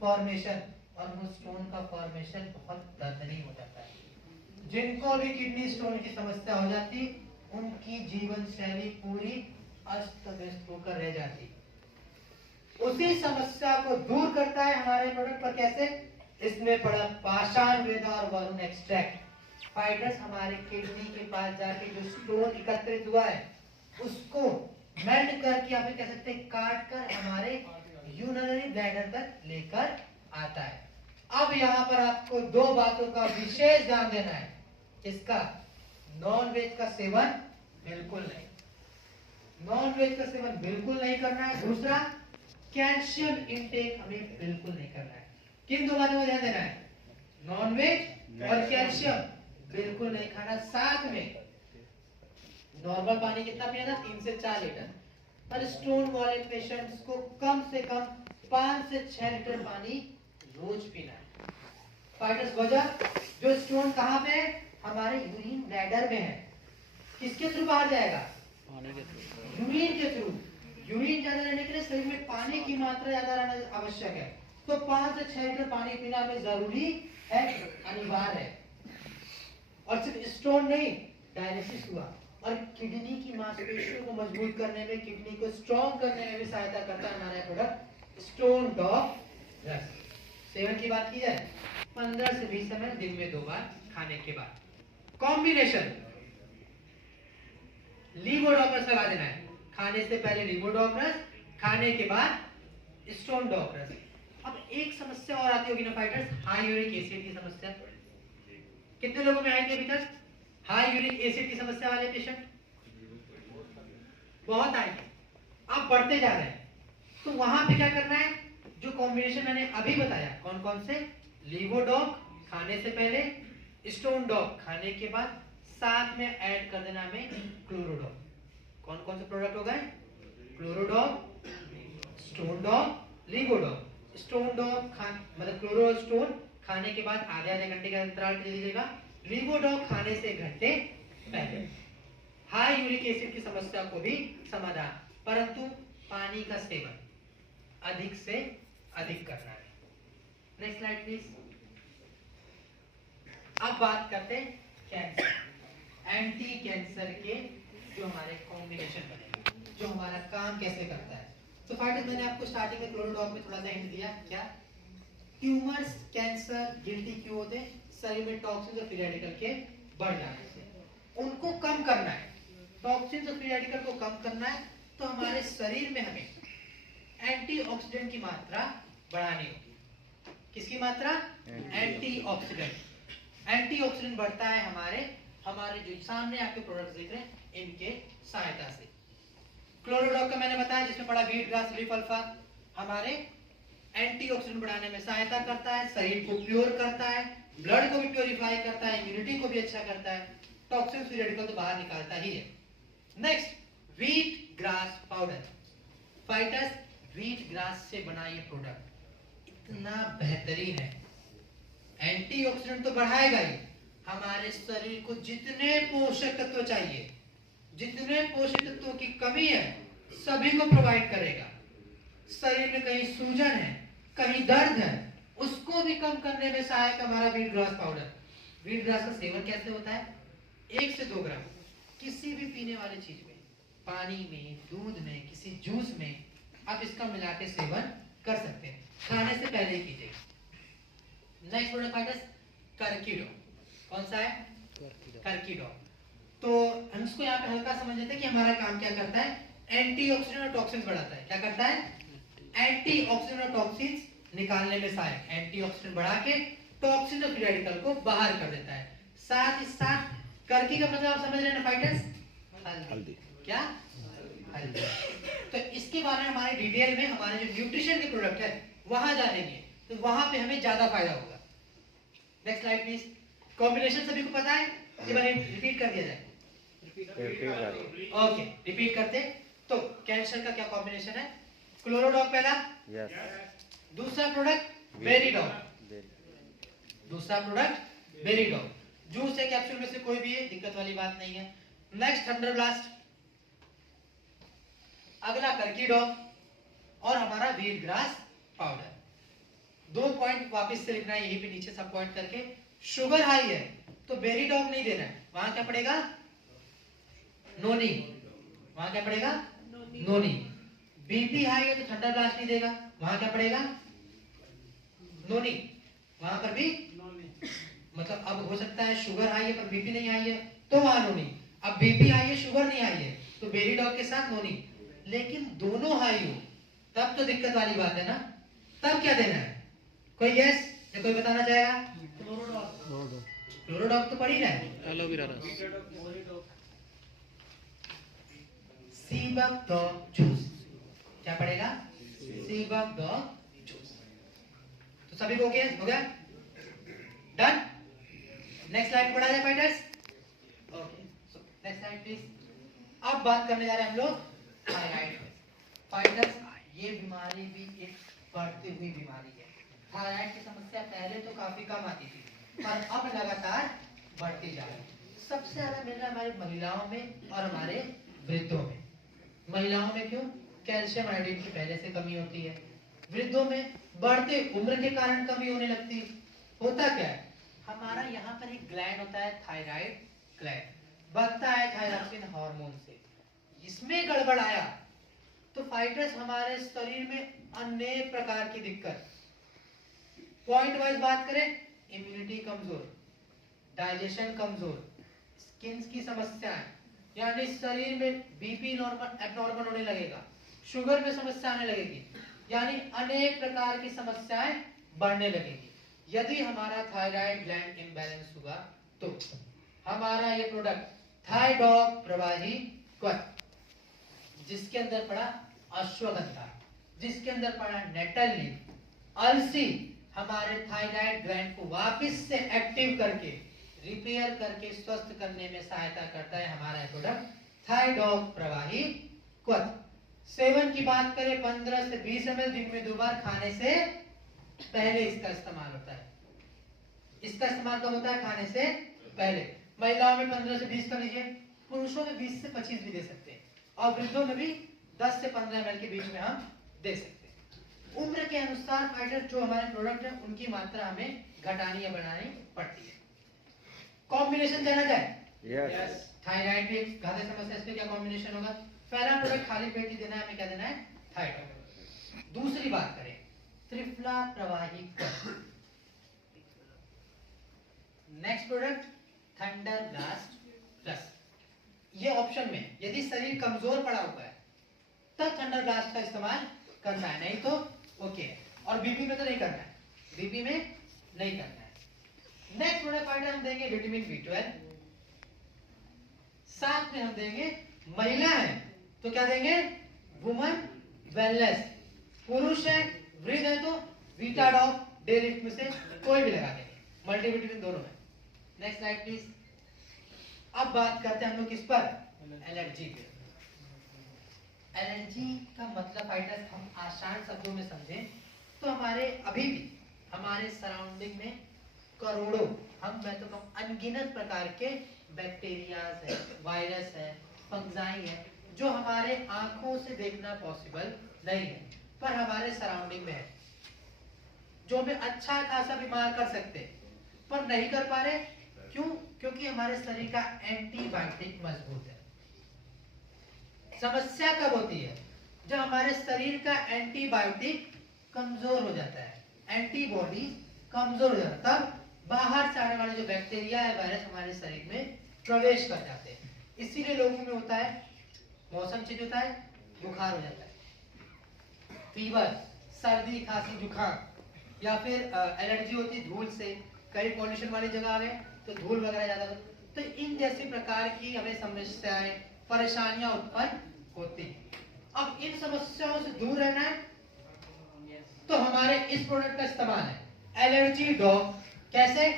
फॉर्मेशन, और वो स्टोन का फॉर्मेशन बहुत दर्दनीय हो जाता है। जिनको भी किडनी स्टोन की समस्या हो जाती, उनकी जीवन शैली पूरी अस्त व्यस्त होकर रह जाती। उसी समस्या को दूर करता है हमारे प्रोडक्ट पर। कैसे? इसमें पड़ा पाषाण वेदा और वरुण एक्सट्रैक्ट। फाइटर्स हमारे किडनी के पास जाके जो स्टोन एकत्रित हुआ है उसको मेल्ट करके, आप कह सकते हैं काट कर, हमारे यूरिनरी ब्लैडर तक लेकर आता है। अब यहाँ पर आपको 2 बातों का विशेष ध्यान देना है। इसका नॉन वेज का सेवन बिल्कुल नहीं, नॉन वेज का सेवन बिल्कुल नहीं करना है। दूसरा, कैल्शियम इंटेक हमें बिल्कुल नहीं करना है। किन 2 बातों को ध्यान देना है? नॉन वेज और कैल्शियम बिल्कुल नहीं खाना। साथ में नॉर्मल पानी कितना पिया था? 3 से 4 लीटर। पर स्टोन वाले पेशेंट्स को कम से कम 5 से 6 लीटर पानी रोज पीना है। फाइटर्स वजह, जो स्टोन कहाँ पे है? हमारे यूरिन ब्लैडर में है। किसके थ्रू बाहर जाएगा? यूरिन के थ्रू। यूरिन ज्यादा रहने के लिए शरीर में पानी की मात्रा ज्यादा रहना आवश्यक है, तो 5 से 6 लीटर पानी पीना हमें जरूरी है, अनिवार्य है। और सिर्फ स्टोन नहीं, डायलिसिस हुआ और किडनी की मांसपेशियों को मजबूत करने में, किडनी को स्ट्रॉन्ग करने में भी सहायता करता है हमारा प्रोडक्ट स्टोन डॉग रस। सेवन की बात की जाए, 15 से 20 ml दिन में 2 बार खाने के बाद। कॉम्बिनेशन, लीवोडॉपरस लगा देना है। खाने से पहले लीवोडॉपरस, खाने के बाद स्टोन डॉपरस। अब एक समस्या और आती होगी ना फाइटर्स, हाई यूरिक एसिड की समस्या। कितने लोगों में आई थी अभी तक हाई यूरिक एसिड की समस्या वाले पेशेंट? बहुत आए, आप बढ़ते जा रहे हैं। तो वहां पे क्या करना है? जो कॉम्बिनेशन मैंने अभी बताया, कौन कौन से? लीवोडॉग खाने से पहले, स्टोन डॉग खाने के बाद, साथ में ऐड कर देना हमें क्लोरोडॉग। कौन कौन से प्रोडक्ट हो गए? क्लोरोडॉप, स्टोन डॉप, लिगोडॉप। स्टोन डॉप मतलब क्लोरो स्टोन खाने के बाद आधे घंटे का अंतराल पे दीजिएगा। लिगोडॉप खाने से 1 घंटे पहले। हाई यूरिक एसिड की समस्या को भी समाधान, परंतु पानी का सेवन अधिक से अधिक करना है। Next slide please. अब बात करते हैं कैंसर, एंटी कैंसर के जो हमारे कॉम्बिनेशन बने, जो हमारा काम कैसे करता है। तो फाइटर्स मैंने आपको स्टार्टिंग में क्लोरोडॉप में थोड़ा सा हिंट दिया, क्या ट्यूमर्स कैंसर गिल्टी क्यों होते हैं? शरीर में टॉक्सिन्स और फ्री रेडिकल के बढ़ जाने से। उनको कम करना है, टॉक्सिन्स और फ्री रेडिकल को कम करना है, तो हमारे शरीर में हमें एंटीऑक्सीडेंट की मात्रा बढ़ानी होगी। किसकी मात्रा? एंटीऑक्सीडेंट। एंटीऑक्सीडेंट बढ़ता है हमारे जो सामने आपके प्रोडक्ट्स दिख रहे हैं इनके सहायता से। क्लोरोडॉप का मैंने बताया जिसमें पड़ा वीट ग्रास लीफ अल्फा, हमारे एंटीऑक्सीडेंट बढ़ाने में सहायता करता है, शरीर को प्योर करता है, ब्लड को भी प्योरीफाई करता है, इम्यूनिटी को भी अच्छा करता है, टॉक्सिन फ्री रेडिकल तो बाहर निकालता ही है। Next, wheat grass powder. Fighters, wheat grass से बना ये प्रोडक्ट इतना बेहतरीन है, एंटीऑक्सीडेंट तो बढ़ाएगा ही, हमारे शरीर को जितने पोषक तत्व चाहिए, जितने पोषक तत्वों की कमी है, सभी को प्रोवाइड करेगा। शरीर में कहीं सूजन है, कहीं दर्द है, उसको भी कम करने में सहायक हमारा wheat grass powder. Wheat grass का सेवन कैसे होता है? 1 से 2 ग्राम किसी भी पीने वाली चीज में, पानी में, दूध में, किसी जूस में आप इसका मिला के सेवन कर सकते हैं, खाने से पहले ही कीजिए। नेक्स्ट प्रोडक्ट फाइटर्स, कर्कीडो। कौन सा है? कर्कीडो। तो हम इसको यहाँ पे हल्का समझ लेते हैं कि हमारा काम क्या करता है। एंटीऑक्सीडेंट और टॉक्सिन्स बढ़ाता है। क्या करता है? एंटीऑक्सीडेंट और टॉक्सिन्स निकालने में सहायक, एंटीऑक्सीडेंट बढ़ा के टॉक्सिन और फ्री रेडिकल को बाहर कर देता है। साथ ही साथ कर्की का मतलब आप समझ रहे हैं ना फाइटर्स? हल्दी। क्या? हल्दी। तो इसके बारे में हमारे डिटेल में हमारे जो न्यूट्रिशन के प्रोडक्ट है वहां जानेंगे, तो वहां पे हमें ज्यादा फायदा होगा। Next slide please. कॉम्बिनेशन सभी को पता है? एक बार रिपीट कर दिया जाए। ओके, रिपीट करते। तो कैंसर का क्या कॉम्बिनेशन है? क्लोरोडॉप पहला, दूसरा प्रोडक्ट बेरीडॉप, दूसरा प्रोडक्ट बेरीडॉप। जूस है, कैप्सूल में से कोई भी है, दिक्कत वाली बात नहीं है। नेक्स्ट थंडरब्लास्ट, अगला कर्कीडॉप और हमारा व्हीट ग्रास पाउडर। 2 पॉइंट वापस से लिखना है यहीं पे नीचे सब पॉइंट करके। शुगर हाई है तो बेरीडॉप नहीं देना है, वहां क्या पड़ेगा? नोनी। वहां क्या पड़ेगा? नोनी। बीपी हाई है तो थंडरब्लास्ट नहीं देगा, वहां क्या पड़ेगा? नोनी। वहां पर भी मतलब अब हो सकता है शुगर हाई है पर बीपी नहीं आई है तो वहां नोनी। अब बीपी हाई है, शुगर नहीं आई है तो बेरीडॉप के साथ नोनी। लेकिन दोनों हाई हो तब तो दिक्कत वाली बात है ना, तब क्या देना है? कोई गैस या कोई बताना चाहेगा? क्लोरोडॉप तो पड़ी ना है। एलोवेरा रस, सीबकडॉक जूस। क्या पड़ेगा? सीबकडॉक जूस। तो सभी को ओके हो गया? डन। नेक्स्ट स्लाइड बढ़ा जाए fighters. Okay, next slide please. अब बात करने जा रहे हैं हम लोग थायराइड। फाइटर्स, ये बीमारी भी एक बढ़ती हुई बीमारी है। थायराइड की समस्या पहले तो काफी कम आती थी पर अब लगातार बढ़ती जा रही है। सबसे ज्यादा मिल रहा है हमारी महिलाओं में और हमारे वृद्धों में। महिलाओं में क्यों? कैल्शियम आयोडीन की पहले से कमी होती है। वृद्धों में बढ़ते उम्र के कारण कमी होने लगती है। होता क्या है, हमारा यहाँ पर एक ग्लैंड होता है थायराइड ग्लैंड, बनता है थायरोक्सिन हार्मोन से। इसमें गड़बड़ आया तो फाइटर्स हमारे शरीर में अनेक प्रकार की दिक्कत। पॉइंट वाइज बात करें, इम्यूनिटी कमजोर, डाइजेशन कमजोर, स्किन की समस्याएं, यानी शरीर में बीपी नॉर्मल एबनॉर्मल होने लगेगा, शुगर में समस्या आने लगेगी, यानी अनेक प्रकार की समस्याएं बढ़ने लगेगी। यदि हमारा थायराइड ग्लैंड इम्बैलेंस हुआ तो हमारा ये प्रोडक्ट थाइडॉक प्रवाही क्वथ, जिसके अंदर पड़ा अश्वगंधा, जिसके अंदर पड़ा नेटल लीफ, अलसी, हमारे थायराइड ग्लैंड को वापस से एक्टिव करके रिपेयर करके स्वस्थ करने में सहायता करता है हमारा प्रोडक्ट थाई डॉग प्रवाही क्वथ। सेवन की बात करें 15 से 20 ml दिन में 2 बार खाने से पहले इसका इस्तेमाल होता है। इसका इस्तेमाल कब होता है? खाने से पहले। महिलाओं में 15 से 20 कर लीजिए, पुरुषों में 20 से 25 भी दे सकते हैं, और वृद्धों में भी 10 से 15 ml के बीच में हम दे सकते हैं। उम्र के अनुसार फाइटर जो हमारे प्रोडक्ट है उनकी मात्रा हमें घटानी या बढ़ानी पड़ती है। कॉम्बिनेशन देना जाए, यस थायराइड भी एक घातक समस्या, इसमें क्या कॉम्बिनेशन होगा? पहला प्रोडक्ट खाली पेट ही देना है, हमें क्या देना है? थायराइड। दूसरी बात करें त्रिफला प्रवाही क्वथ। Next product Thunder Blast plus. ये ऑप्शन में यदि शरीर कमजोर पड़ा हुआ है तब थंडर ब्लास्ट का इस्तेमाल करना है, नहीं तो ओके है। और बीपी में तो नहीं करना है, बीपी में नहीं करना है। नेक्स्ट प्रोडक्ट फाइटर हम देंगे विटामिन B12। साथ में हम देंगे, महिला है तो क्या देंगे? Woman wellness. पुरुष है, वृद्ध है तो वीटाडॉग डे लिफ्ट में से कोई भी लगा देंगे, मल्टीविटामिन दोनों है। Next slide please. अब बात करते हैं हम लोग किस पर? एलर्जी पे। एलर्जी का मतलब फाइटर हम आसान शब्दों में समझें तो हमारे अभी भी हमारे सराउंडिंग में करोड़ों, मैं तो कहूँ अनगिनत प्रकार के बैक्टीरियाज है, वायरस है, फंजाई है, जो हमारे आंखों से देखना पॉसिबल नहीं है पर हमारे सराउंडिंग में है, जो हमें अच्छा खासा बीमार कर सकते पर नहीं कर पा रहे। क्यों? क्योंकि हमारे शरीर का एंटीबायोटिक मजबूत है। समस्या कब होती है? जब हमारे शरीर का एंटीबायोटिक कमजोर हो जाता है, एंटीबॉडी कमजोर हो जाता है, तब बाहर से आने वाले जो बैक्टीरिया है, वायरस हमारे शरीर में प्रवेश कर जाते हैं। इसीलिए लोगों में होता है, मौसम चेंज होता है, बुखार हो जाता है, फीवर, सर्दी, खांसी, जुकाम, या फिर एलर्जी होती है धूल से। कई पॉल्यूशन वाली जगह आ गए तो धूल वगैरह ज्यादा, तो इन जैसी प्रकार की हमें समस्याएं, परेशानियां उत्पन्न होती हैं। अब इन समस्याओं से दूर रहना है तो हमारे इस प्रोडक्ट का इस्तेमाल है, एलर्जी डॉग। कैसे?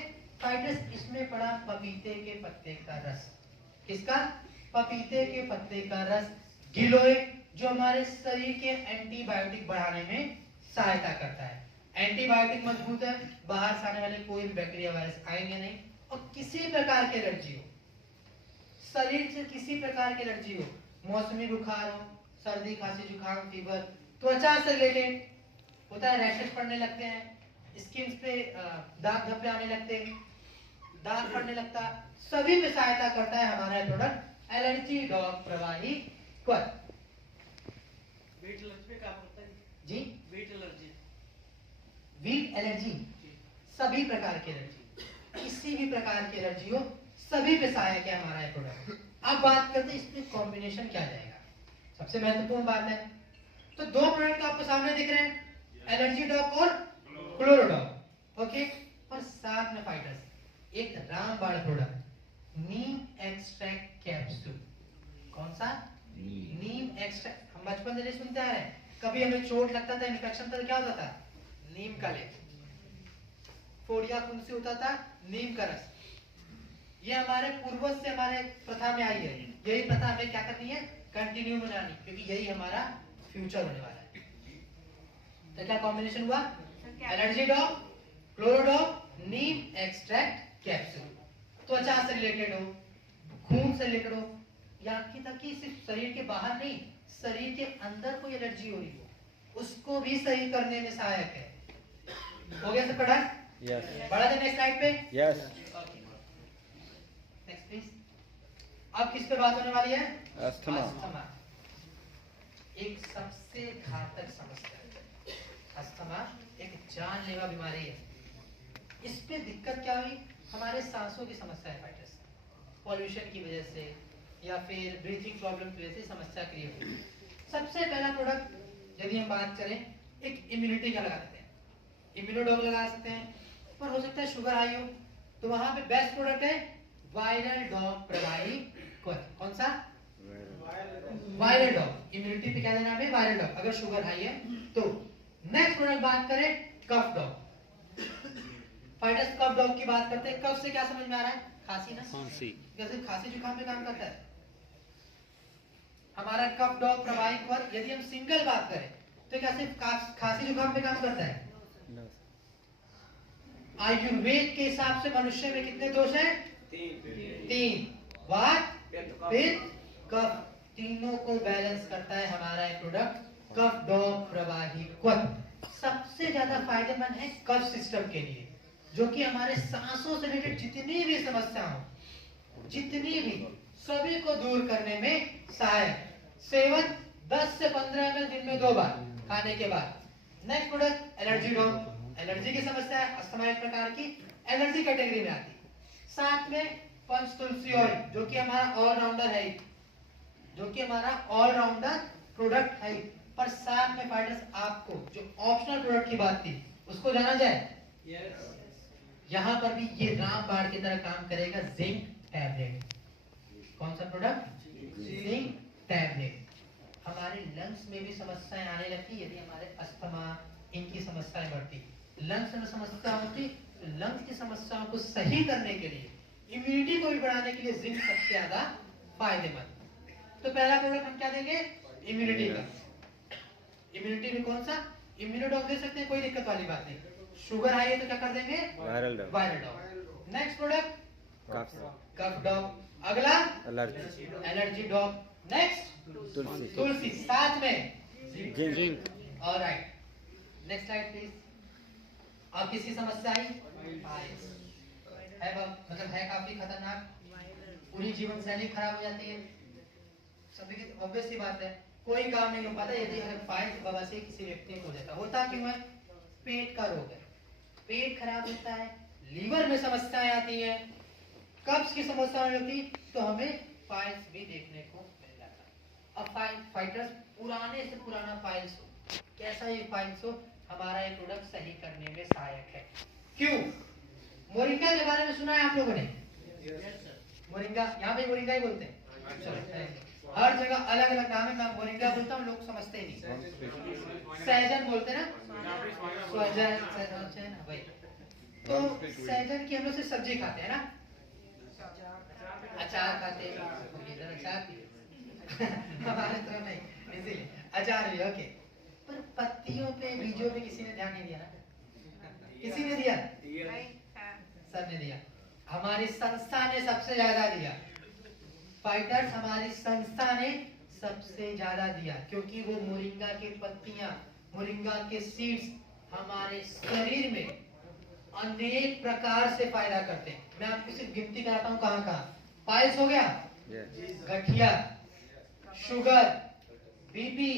फाइटस, इसमें पड़ा पपीते के पत्ते का रस। किसका? पपीते के पत्ते का रस। गिलोय, जो हमारे शरीर के एंटीबायोटिक बढ़ाने में सहायता करता है। एंटीबायोटिक मजबूत है, बाहर से आने वाले कोई भी बैक्टीरिया वायरस आएंगे नहीं। और किसी प्रकार की एलर्जी हो, शरीर से किसी प्रकार की एलर्जी हो, मौसमी बुखार हो, सर्दी, खांसी, जुकाम, फीवर, त्वचा से रिलेटेड होता है, रैशेस पड़ने लगते हैं, स्किन पे दाग धब्बे आने लगते हैं, दाग पड़ने लगता है, सभी में सहायता करता है हमारा प्रोडक्ट एलर्जी डॉग प्रवाही क्वथ। वेट एलर्जी पे काम करता है जी, वेट एलर्जी, वीट एलर्जी, सभी प्रकार की एलर्जी, किसी भी प्रकार की एलर्जी हो, सभी पे सहायक है हमारा प्रोडक्ट। अब बात करते हैं इसमें कॉम्बिनेशन क्या जाएगा। सबसे महत्वपूर्ण बात है, तो दो प्रोडक्ट आपको सामने दिख रहे हैं, एलर्जी डॉग और क्लोरोडॉग, ओके। और साथ में फाइटर्स एक रामबाण प्रोडक्ट, नीम एक्सट्रैक्ट कैप्सूल। कौन सा? नीम एक्सट्रैक्ट। हम बचपन से सुनते आ रहे हैं, कभी हमें चोट लगता था, इन्फेक्शन था, क्या होता था? नीम का लेप, फोड़िया खुंसी होता था, नीम का रस। ये हमारे पूर्वज से हमारे प्रथा में आई है, यही प्रथा हमें क्या करनी है? कंटिन्यू बनानी, क्योंकि यही हमारा फ्यूचर होने वाला है। तो क्या कॉम्बिनेशन हुआ? एलर्जी डॉग, क्लोरोडॉग, नीम एक्सट्रैक्ट कैप्सूल। त्वचा से रिलेटेड हो, खून से रिलेटेड हो, या की तक कि सिर्फ शरीर के बाहर नहीं, शरीर के अंदर कोई एलर्जी हो रही हो, उसको भी सही करने में सहायक है। हो गया सब पढ़ा? यस बढ़ा दे नेक्स्ट स्लाइड पे। Yes next please. अब किस पे बात होने वाली है? अस्थमा। अस्थमा एक सबसे घातक समस्या है। अस्थमा एक जानलेवा बीमारी है। इस पे दिक्कत क्या हुई? हमारे सांसों की समस्या है फाइटर्स, पॉल्यूशन की वजह से या फिर ब्रीथिंग प्रॉब्लम की वजह से समस्या क्रिएट हुई। सबसे पहला प्रोडक्ट यदि हम बात करें, एक इम्यूनिटी का लगा देते हैं, इम्यूनोडॉग लगा सकते हैं, पर हो सकता है शुगर हाई हो, तो वहां पे बेस्ट प्रोडक्ट है वायरल डॉग प्रवाही क्वथ। कौन सा? Viral dog. इम्यूनिटी पे क्या देना है? वायरल डॉग, अगर शुगर हाई है तो। नेक्स्ट प्रोडक्ट बात करें कफ डॉग। फाइटर्स कफ डॉग की बात करते हैं। कफ से क्या समझ में आ रहा है? खांसी ना? खांसी। जैसे खांसी जुकाम में काम करता है, हमारा कफ डॉग प्रवाहिक वर्ग, यदि हम सिंगल बात करें तो क्या सिर्फ खांसी जुकाम पे काम करता है? आयुर्वेद के हिसाब से मनुष्य में कितने दोष हैं? तीन। वात, पित्त, कफ, तीनों को बैलेंस करता है हमारा ये प्रोडक्ट कफ डॉग प्रवाहिक वर्ग। सबसे ज्यादा फायदेमंद है कफ सिस्टम के लिए, जो कि हमारे सांसों से रिलेटेड जितनी भी समस्या हो, जितनी भी, सभी को दूर करने में सहायक। सेवन 10 से 15 ml दिन में 2 बार खाने के बाद। Next product allergy dog. Allergy की समस्या है, अस्थमा एक प्रकार की एलर्जी कैटेगरी में आती है। साथ में पंच तुलसी ऑयल, जो कि हमारा ऑलराउंडर है, जो कि हमारा ऑलराउंडर प्रोडक्ट है। पर साथ में फाइटर्स, आपको जो ऑप्शनल प्रोडक्ट की बात थी उसको जाना जाए। यहाँ पर भी ये रामबाण की तरह काम करेगा, जिंक टैबलेट। कौन सा प्रोडक्ट? Zinc tablet. हमारे लंग्स में भी समस्याएं आने लगती यदि हमारे अस्थमा इनकी समस्याएं बढ़ती, लंग्स में समस्या होती, तो लंग्स की समस्याओं को सही करने के लिए, इम्यूनिटी को भी बढ़ाने के लिए जिंक सबसे ज्यादा फायदेमंद। तो पहला प्रोडक्ट हम क्या देंगे? इम्यूनिटी का। इम्यूनिटी में कौन सा? इम्यूनोडॉग दे सकते हैं, कोई दिक्कत वाली बात नहीं। शुगर हाई है तो क्या कर देंगे? Viral dog. नेक्स्ट प्रोडक्ट कफ डॉग। अगला एलर्जी डॉग। नेक्स्ट तुलसी। साथ में zinc. Alright, next slide please. अब किसी समस्या आई है, मतलब है काफी खतरनाक, पूरी जीवन शैली खराब हो जाती है, सभी की ऑब्वियस सी बात है, कोई काम नहीं हो पाता यदि अगर पाइल्स बवासीर किसी व्यक्ति को हो जाता। होता क्यों है? पेट का रोग है, पेट खराब होता है, लीवर में समस्याएं आती है, कब्ज की समस्या होती, तो हमें पाइल्स भी देखने को मिल जाता है। अब फाइटर्स पुराने से पुराना पाइल्स हो, कैसा ये पाइल्स हो, हमारा ये प्रोडक्ट सही करने में सहायक है। क्यों? मोरिंगा के बारे में सुना है आप लोगों ने? मोरिंगा, यहाँ पे मोरिंगा ही बोलते हैं, हर जगह अलग अलग नाम है। मैं मोरिंगा बोलता हूँ, लोग समझते ही नहीं। सहजन बोलते हैं ना, सहजन भाई। तो सहजन की हम लोग से सब्जी खाते हैं ना, अचार खाते हैं, अचार हमारे तरफ नहीं, इसीलिए अचार भी ओके। पर पत्तियों पे, बीजों पे किसी ने ध्यान नहीं दिया ना? किसी ने दिया? सब ने दिया। हमारी संस्था ने सबसे ज्यादा दिया, फाइटर्स हमारी संस्था ने सबसे ज्यादा दिया, क्योंकि वो मोरिंगा के पत्तियां, मोरिंगा के सीड्स हमारे शरीर में अनेक प्रकार से फायदा करते हैं। मैं आपको सिर्फ गिनती कराता हूँ कहाँ कहाँ। पाइल्स हो गया, गठिया, शुगर, बीपी,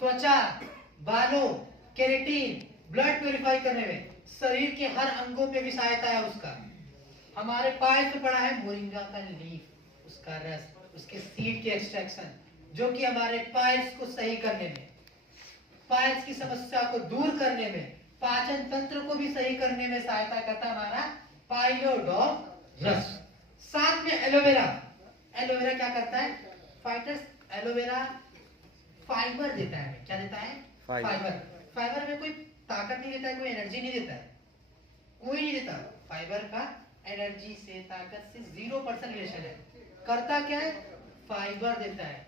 त्वचा, बालों, केराटिन, ब्लड प्यूरिफाई करने में, शरीर के हर अंगों पे भी सहायता है उसका। हमारे पाइल्स में पड़ा है मोरिंगा का लीफ, उसका रस, उसके सीड के एक्सट्रैक्शन, जो कि हमारे पाइल्स को सही करने में, पाइल्स की समस्या को दूर करने में, पाचन तंत्र को भी सही करने में सहायता करता है हमारा पाइलोडॉग रस। साथ में एलोवेरा। एलोवेरा क्या करता है फाइटर्स? एलोवेरा फाइबर देता है। क्या देता है? फाइबर। फाइबर में कोई ताकत नहीं देता है, कोई एनर्जी नहीं देता है, कोई नहीं देता। फाइबर का एनर्जी से, ताकत से 0% रिलेशन है। करता क्या है? फाइबर देता है।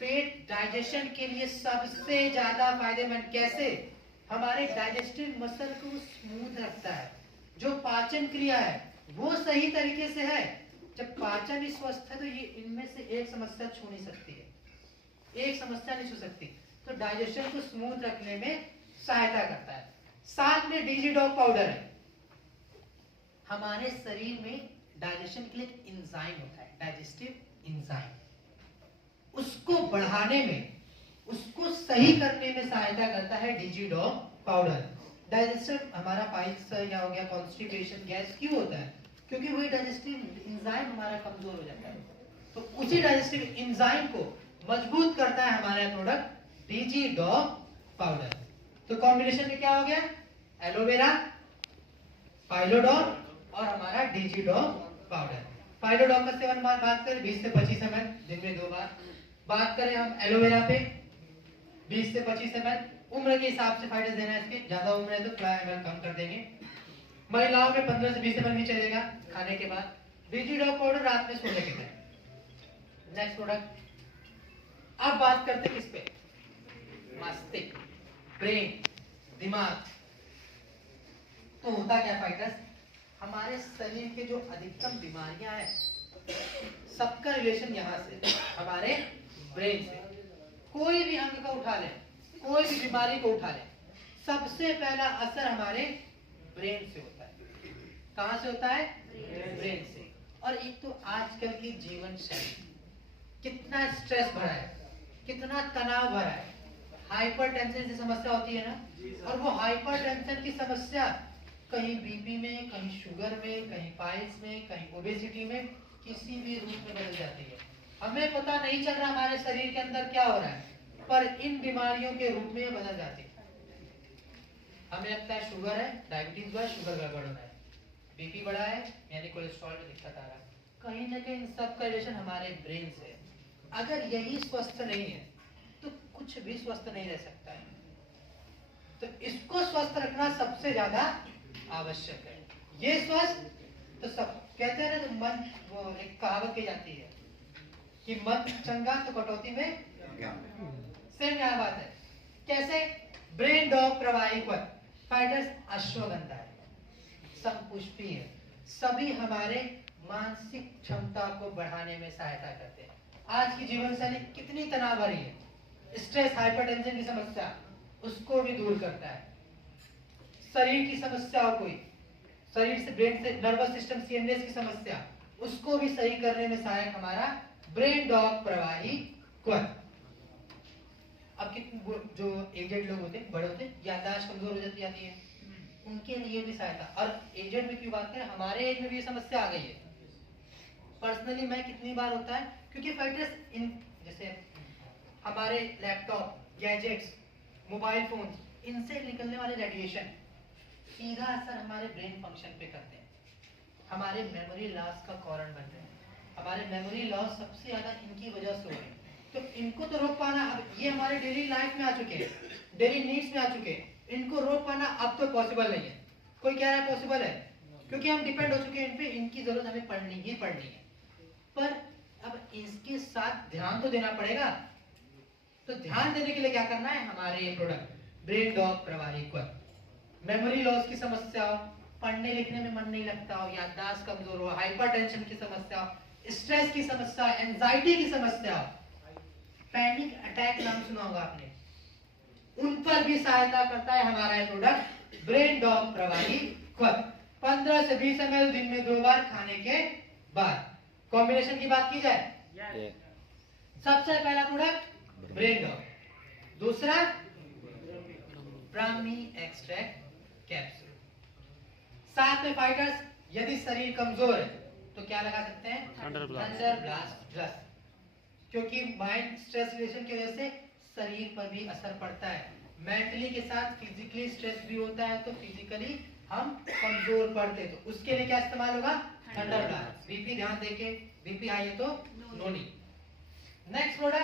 पेट डाइजेशन के लिए सबसे ज्यादा फायदेमंद। कैसे? हमारे डाइजेस्टिव मसल को स्मूथ रखता है, जो पाचन क्रिया है वो सही तरीके से है। जब पाचन ही स्वस्थ है तो ये इनमें से एक समस्या छू नहीं सकती है, एक समस्या नहीं छू सकती। तो डाइजेशन को स्मूथ रखने में सहायता करता है। साथ में डीजीडॉग पाउडर है। हमारे शरीर में डाइजेशन के लिए एंजाइम होता है, डाइजेस्टिव एंजाइम, उसको बढ़ाने में, उसको सही करने में सहायता करता है डीजीडॉग पाउडर। डाइजेस्टिव हमारा पाइल्स या हो गया कॉन्स्टिपेशन, गैस क्यों होता है? क्योंकि वही डाइजेस्टिव एंजाइम हमारा कमजोर हो जाता है। तो उसी डाइजेस्टिव एंजाइम को मजबूत करता है हमारा प्रोडक्ट डीजीडॉग पाउडर। तो कॉम्बिनेशन में क्या हो गया? एलोवेरा, पाइलोडॉग और हमारा डीजीडॉग पाउडर। पाइलोडॉग का सेवन बात करें 20 से 25 ml दिन में 2 बार। बात करें हम एलोवेरा पे 20 से 25 ml। उम्र के हिसाब से फाइटर्स देना है इसके, ज्यादा उम्र है तो 5 ml कम कर देंगे। महिलाओं में 15 से 20 ml भी चलेगा खाने के बाद। डीजीडॉग पाउडर रात में सोने के टाइम। नेक्स्ट प्रोडक्ट अब बात करते किस पे? मस्तिष्क, ब्रेन, दिमाग। तो होता क्या फाइटर्स, हमारे शरीर के जो अधिकतम बीमारियां हैं सबका रिलेशन यहाँ से, हमारे ब्रेन से। कोई भी अंग का उठा लें, कोई भी बीमारी को उठा लें, सबसे पहला असर हमारे ब्रेन से होता है। कहाँ से होता है? ब्रेन से। और एक तो आजकल की जीवन शैली कितना स्ट्रेस भरा है, कितना तनाव भरा है। हाइपर टेंशन की समस्या होती है ना, और वो हाइपर टेंशन की समस्या कहीं बीपी में, कहीं शुगर में, कहीं पाइल्स में, कहीं ओबेसिटी में, किसी भी रूप में बदल जाती है। हमें पता नहीं चल रहा हमारे शरीर के अंदर क्या हो रहा है, पर इन बीमारियों के रूप में बदल जाती है। हमें लगता है शुगर है, डायबिटीज हुआ है, शुगर गड़बड़ हो रहा है, बीपी बढ़ा है, यानी कोलेस्ट्रॉल में दिक्कत आ रहा है। कहीं ना कहीं इन सब का रिलेशन हमारे ब्रेन से है। अगर यही स्वस्थ नहीं है तो कुछ भी स्वस्थ नहीं रह सकता है। तो इसको स्वस्थ रखना सबसे ज्यादा आवश्यक है। ये स्वस्थ तो सब कहते हैं ना, तो मन, वो एक कहावत कही जाती है कि मन चंगा तो कटौती में सेम यहाँ बात है। कैसे? ब्रेन डॉग प्रवाही फाइटर्स अश्वगंधा है, संपुष्पी है, सभी हमारे मानसिक क्षमता को बढ़ाने में सहायता करते हैं। आज की जीवन शैली कितनी तनाव भरी है, स्ट्रेस, हाइपरटेंशन की समस्या, उसको भी दूर करता है। शरीर की समस्याओं को, शरीर से, ब्रेन से, नर्वस सिस्टम, सीएनएस की समस्या, उसको भी सही करने में सहायक हमारा ब्रेन डॉग प्रवाही क्वर। अब कितने जो एजेड लोग होते हैं, बड़े होते हैं, याददाश्त कमजोर हो जाती है, उनके लिए भी सहायता। और एजेड में क्यों बात करें, हमारे एज में भी ये समस्या आ गई है। पर्सनली मैं कितनी बार होता है, क्योंकि फाइटर्स इन जैसे हमारे लैपटॉप, गैजेट्स, मोबाइल फोन, इनसे निकलने वाले रेडिएशन सीधा असर हमारे ब्रेन फंक्शन पे करते हैं, हमारे मेमोरी लॉस का कारण बनते हैं। हमारे मेमोरी लॉस सबसे ज्यादा इनकी वजह से हो रहे हैं। तो इनको तो रोक पाना, अब ये हमारे डेली लाइफ में आ चुके हैं, डेली नीड्स में आ चुके हैं, इनको रोक पाना अब तो पॉसिबल नहीं है। कोई कह रहा है पॉसिबल है, क्योंकि हम डिपेंड हो चुके हैं इन पे, इनकी जरूरत हमें पड़नी ही पड़नी है। पर अब इसके साथ ध्यान तो देना पड़ेगा। तो ध्यान देने के लिए क्या करना है, हमारे ये प्रोडक्ट ब्रेन डॉग प्रवाही क्वर। मेमोरी लॉस की समस्या हो, पढ़ने लिखने में मन नहीं लगता हो, याददाश्त कमजोर हो, हाइपरटेंशन की समस्या हो, स्ट्रेस की समस्या, एंजाइटी की समस्या हो, पैनिक अटैक नाम सुना होगा आपने, उन पर भी सहायता करता है हमारा ये प्रोडक्ट ब्रेन डॉग प्रवाही क्वर। 15 से 20 ml दिन में 2 बार खाने के बाद। कॉम्बिनेशन की बात की जाए, सबसे पहला प्रोडक्ट ब्रेन डॉग, दूसरा ब्राह्मी एक्सट्रैक्ट कैप्सूल। साथ में फाइटर्स, यदि शरीर कमजोर है तो क्या लगा सकते हैं, थंडर ब्लास्ट प्लस, क्योंकि माइंड स्ट्रेस रिलेशन की वजह से शरीर पर भी असर पड़ता है। मेंटली के साथ फिजिकली स्ट्रेस भी होता है, तो फिजिकली हम कमजोर पड़ते हैं। तो उसके लिए क्या इस्तेमाल होगा, थंडर ब्लास्ट। बीपी ध्यान देके, बीपी हाई है तो नो नी। Next product